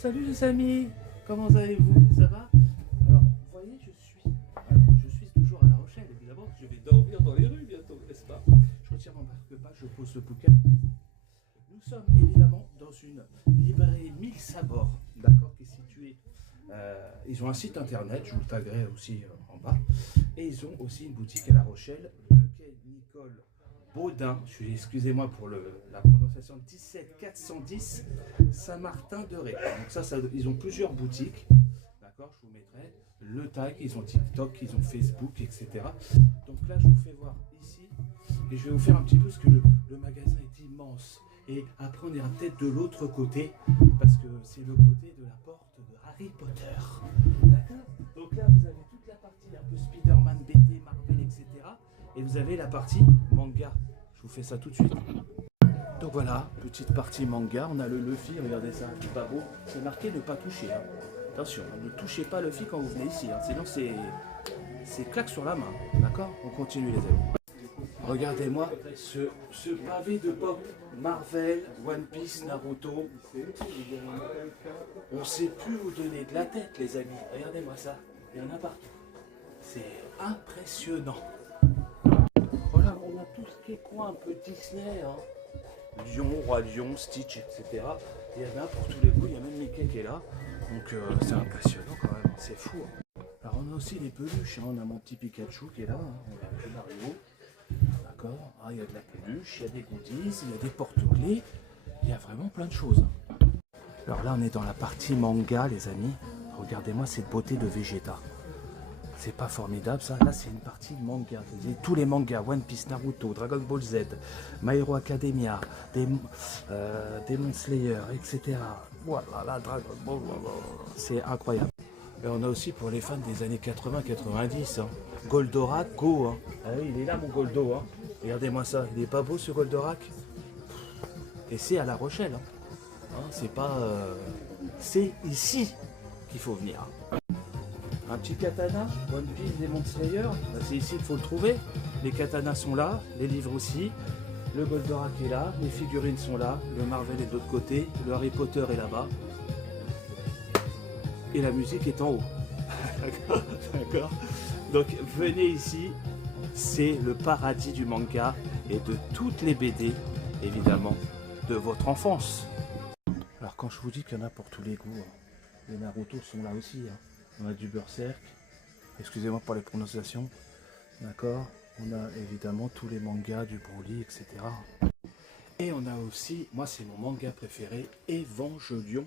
Salut les amis, comment allez-vous? Ça va? Alors, vous voyez, je suis toujours à La Rochelle, évidemment. Je vais dormir dans les rues bientôt, n'est-ce pas? Je retire mon marque-page, je pose le bouquin. Nous sommes évidemment dans une librairie Mille Sabords, d'accord, qui est située. Ils ont un site internet, je vous le taguerai aussi en bas. Et ils ont aussi une boutique à La Rochelle, de quai Nicole Baudin, excusez-moi pour la prononciation, 17410 Saint-Martin-de-Ré. Donc ça, ils ont plusieurs boutiques, d'accord, je vous mettrai le tag, ils ont TikTok, ils ont Facebook, etc. Donc là, je vous fais voir ici, et je vais vous faire un petit peu, parce que le magasin est immense. Et après, on ira peut-être de l'autre côté, parce que c'est le côté de la porte de Harry Potter. D'accord? Donc là, vous avez toute la partie un peu Spider-Man, BD, Marvel, etc. Et vous avez la partie manga. Je vous fais ça tout de suite. Donc voilà, petite partie manga. On a le Luffy, regardez ça, c'est pas beau. C'est marqué ne pas toucher. Hein. Attention, ne touchez pas Luffy quand vous venez ici. Hein. Sinon, c'est claque sur la main. D'accord? On continue les amis. Regardez-moi ce pavé de pop. Marvel, One Piece, Naruto. On ne sait plus où donner de la tête, les amis. Regardez-moi ça. Il y en a partout. C'est impressionnant. Voilà, on a tout ce qui est coin un peu Disney. Hein. Lion, Roi Lion, Stitch, etc. Il y en a pour tous les goûts. Il y a même Mickey qui est là. Donc c'est impressionnant quand même. C'est fou. Hein. Alors on a aussi les peluches. Hein. On a mon petit Pikachu qui est là. Hein. On a le Mario. D'accord, ah, il y a de la peluche, il y a des goodies, il y a des porte-clés, il y a vraiment plein de choses. Alors là, on est dans la partie manga, les amis. Regardez-moi cette beauté de Vegeta. C'est pas formidable ça? Là, c'est une partie manga. Tous les mangas, One Piece, Naruto, Dragon Ball Z, My Hero Academia, Demon Slayer, etc. Voilà, là, Dragon Ball, c'est incroyable. Et on a aussi pour les fans des années 80-90, hein. Goldorak, go, hein. Ah oui, il est là mon Goldo, hein. Regardez-moi ça, il est pas beau ce Goldorak? Et c'est à La Rochelle, hein. Hein, c'est pas... c'est ici qu'il faut venir. Un petit katana, One Piece, Demon Slayer, bah, c'est ici qu'il faut le trouver. Les katanas sont là, les livres aussi. Le Goldorak est là, les figurines sont là, le Marvel est de l'autre côté, le Harry Potter est là-bas. Et la musique est en haut. D'accord. Donc venez ici, c'est le paradis du manga et de toutes les BD, évidemment, de votre enfance. Alors quand je vous dis qu'il y en a pour tous les goûts, hein, les Naruto sont là aussi. Hein. On a du Berserk, excusez-moi pour les prononciations. D'accord. On a évidemment tous les mangas, du Broly, etc. Et on a aussi, moi c'est mon manga préféré, Evangelion.